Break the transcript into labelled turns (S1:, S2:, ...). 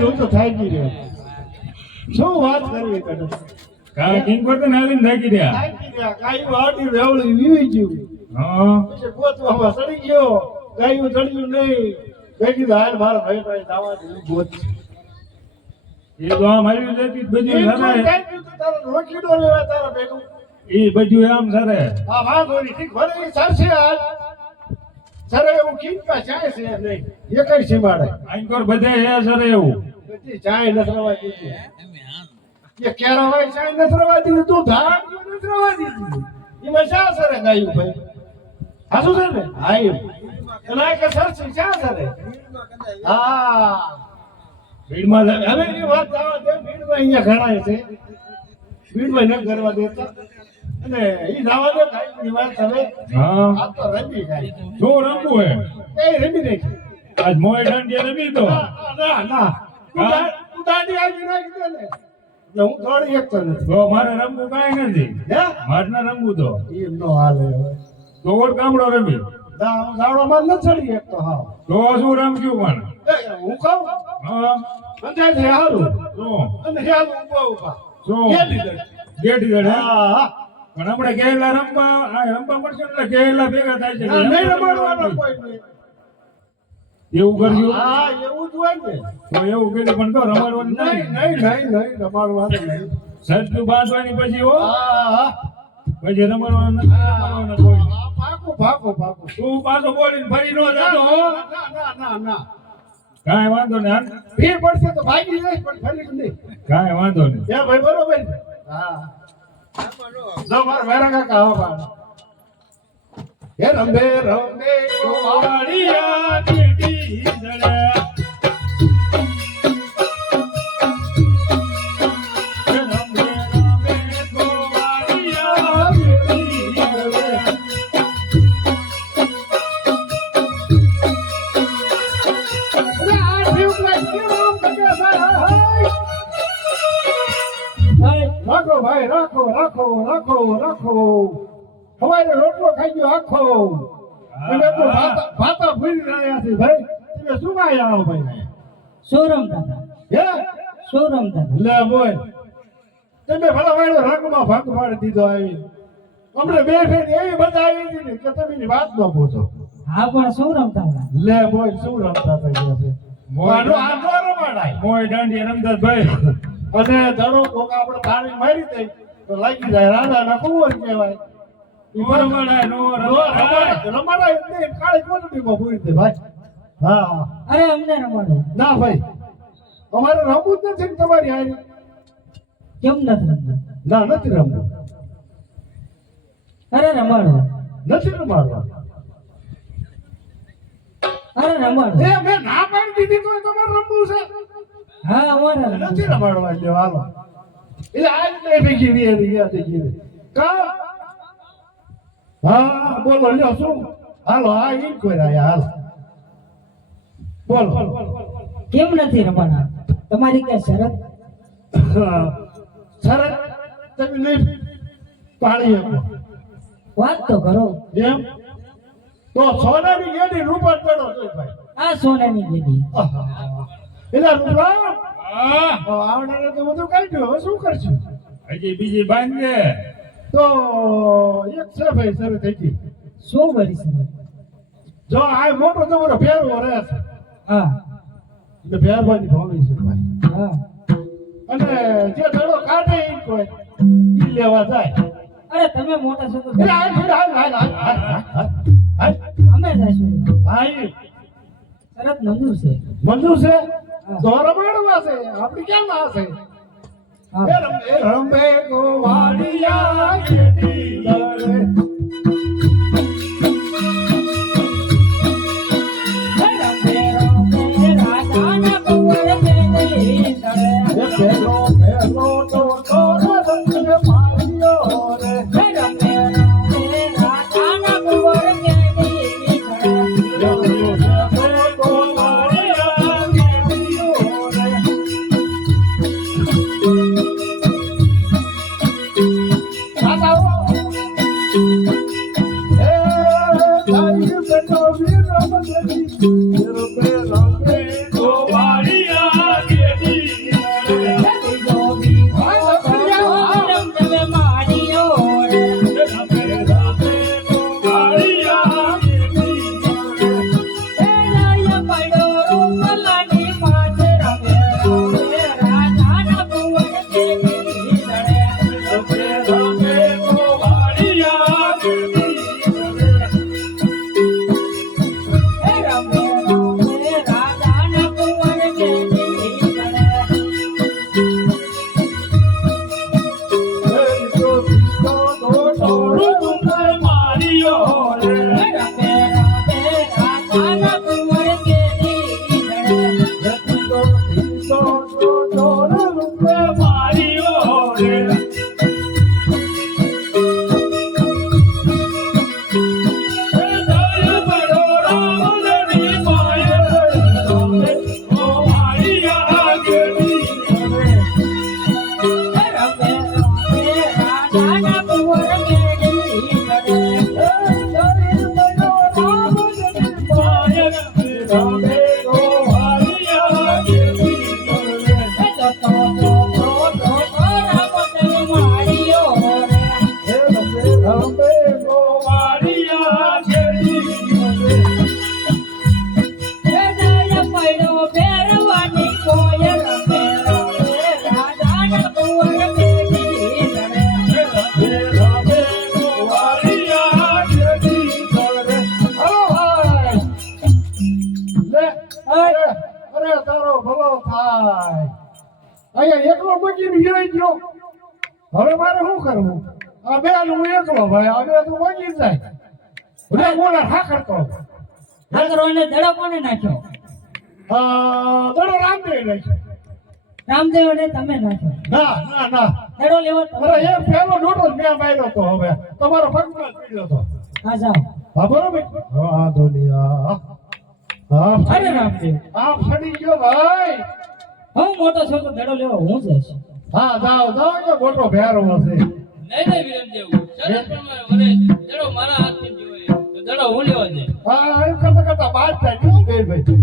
S1: જ તો થાય થાકી રહ્યો શું વાત કરવી તને
S2: કાલે કિંકોર તો નાલીને થાકી રહ્યા.
S1: થાકી રહ્યા કાંઈ વાડી વેવળી વીવી ગયું.
S2: હા.
S1: ગોતવામાં સડી ગયો. ગાયું ચડ્યું નહીં. કઈ કીધું હાલ મારા ભાઈ ભાઈ દાવા દે. ગોત.
S2: એ તો આમ આવી જતી બધી
S1: તારા રોકીડો લેવા તારા ભેગું.
S2: એ બધું આમ સરે.
S1: આ વાંધો નહીં. ઠીક ભલે ઈ ચાલશે આજ સરે એવું કિંમત ચાય છે નહીં. એ કઈ સીમાડે
S2: આંકોર બધે હે સરે એવું.
S1: બધી ચાય રવા દીધી. એ કેરા હોય ચાય નથી રવા દીધી? તું દીધી? એમાં શા સરે ગાયું ભાઈ? હાસું છે ને? હા આ કે શા સરે હા.
S2: ભીડમાં
S1: હવે એ વાત જવા દે ભીડમાં અહીંયા ઘણા છે. ભીડમાં ન કરવા દેતા. અને એ જવા દે વાત
S2: હા.
S1: આ તો રમી કાંઈ
S2: શું રમવું હે?
S1: એ રમી નાખી
S2: આજ મોય દાંડિયા રમી તો.
S1: ના ના. તું આવી ને. નથી.
S2: મારે રમવું કાંઈ નથી.
S1: હે?
S2: મારે ના રમવું તો.
S1: એમ નો હાલે
S2: તો ઓટ ગામડો રમી.
S1: ના હું ન ચડી એકતો હા
S2: તો શું રમશું પણ?
S1: હું કહું?
S2: હા.
S1: પંચાયત હારું.
S2: શું
S1: અને હારું ઊભા ઊભા
S2: શું
S1: ગેલી દે.
S2: ગેટ ગેટ હા?
S1: હા
S2: પણ આપણે ગયેલા રમવા રમવા મળશે એટલે ગયેલા ભેગા થાય છે.
S1: નહીં રમાડવાનો કોઈ નહીં.
S2: એવું કરજો.
S1: હા એવું જ હોય ને.
S2: તો એવું કર્યું પણ તો રમાડવાનું
S1: નહીં
S2: નહીં
S1: નહીં નહીં રમાડવાનું નહીં.
S2: સાચું બાંધવાની પછી હો. પછી રમાડવાનું નથી રમાડવાનું કોઈ
S1: પાકો પાકો પાકો.
S2: તું પાછો બોલીને ફરી નો જતો હો.
S1: ના ના ના
S2: કાંઈ વાંધો નહીં.
S1: ભીડ પડશે તો ભાગી જાય પણ ફરી નહીં.
S2: કાંઈ વાંધો નહીં.
S1: એ ભાઈ બરોબર. હા. જો મારા વેરા કાકા આવો. હે
S2: રંબે રંબે ગોવાળિયા
S1: ભાઈ રાખો રાખો રાખો રાખો સવારે રોટલો ખાઈ ગયો આખો ભાતા ભૂલી રહ્યા છે ભાઈ તમે શું કાંઈ આવો ભાઈ?
S3: શું દાદા.
S1: હે?
S3: શું દાદા.
S1: લે બોલ. તમે ભલા વાળો રંગમાં ભાગ પાડી દીધો આવી. અમને બે ફેર એવી મજા આવી હતી ને કે તમે વાત ન પૂછો.
S3: હા પણ શું રમતા હતા
S1: લે બોલ શું રમતા હતા ગયા છે? આનો આનો રમાડાય.
S2: મોય દાંડી રમતા ભાઈ
S1: અને ધરો કોક આપણે પાણી મારી દઈ તો લાગી જાય રાધા ના કુંવર કહેવાય.
S2: નો રમાડાય, નો રમાડાય.
S1: રમાડાય. કાળી કોટડીમાં પૂરી દે ભાઈ. હા.
S3: અરે અમને રમાડો.
S1: ના ભાઈ. અમારે રમવું જ નથી તમારી હારી
S3: કેમ નથી રમતા
S1: ના નથી રમવું.
S3: અરે રમાડો.
S1: નથી રમાડો
S3: અરે રમાડો.
S1: એ મેં ના પાડી દીધી તો તમારે રમવું છે.
S3: હા અમારે
S1: નથી રમાડવા એટલે હાલો. એટલે આજ નહીં ભેગી વી એની ગયા થઈ ગઈ કા? હા બોલો લ્યો શું? હાલો હા ઈ કોઈ રહ્યા હાલ. બોલો.
S3: કેમ નથી રમાડા તમારી કઈ શરત?
S1: શરત તમે નહીં પાડી શકો.
S3: વાત તો કરો.
S1: એમ? તો સોનાની ગેડી રૂપા પડો ભાઈ.
S3: આ સોનાની
S1: ગેડી. એલા રૂપા?
S2: હા.
S1: આવનારે તો બધું કાઢ્યું હવે શું કરશું?
S2: હજી બીજી બાંધે
S1: તો એક છે ભાઈ સર થઈ ગઈ
S3: શું કરી શરત?
S1: જો આ મોટો તમારો ફેરવો રહે છે.
S3: હા.
S1: એટલે ફેરવાની ભાવની છે. ભાઈ.
S3: હા.
S1: અને જે ધડો કાઢે એ કોઈ ઈ લેવા જાય.
S3: અરે તમે મોટા છો તો
S1: એટલે હાલ, હાલ, હાલ, હાલ, હાલ.
S3: અમે જઈશું
S1: ભાઈ
S3: શરત મંજૂર છે.
S1: મંજૂર છે? તો રમાડવા છે. આપણે કેમ ના છે? રમે રમે ગોવાડિયા કેટી દરે. Sarah. ભાઈ અહીંયા એકલો મૂકીને ગિરાઈ ગયો. હવે મારે શું કરવું? આ બે હું એકલો ભાઈ આ બે તું મૂકી જાય. રે મોડા ઠાકર કરતો
S3: ઠાકરો એને દડો કોને નાખ્યો?
S1: દડો રામદેવ નાખ્યો. છે
S3: રામદેવ ને તમે નાખ્યો?
S1: ના ના ના.
S3: દડો લેવો
S1: અરે એ પેલો નોટો મેં માર્યો તો હવે. તમારો પગમાં પીડ્યો તો.
S3: હા જાઓ.
S1: હા બરોબર. હા દુનિયા હા.
S3: અરે રામદેવ.
S1: આપ સડી ગયો ભાઈ.
S3: હું મોટો છું તો દડો લેવા હું જઈશ
S1: હા જાઓ જાઓ કે મોટો ભેરો હશે.
S4: નહીં નહીં શરત પ્રમાણે મને દડો મારા હાથથી જ હોય હું લેવા જાય?
S1: હા એમ કરતા કરતા બાદ થાય. બે ભાઈ?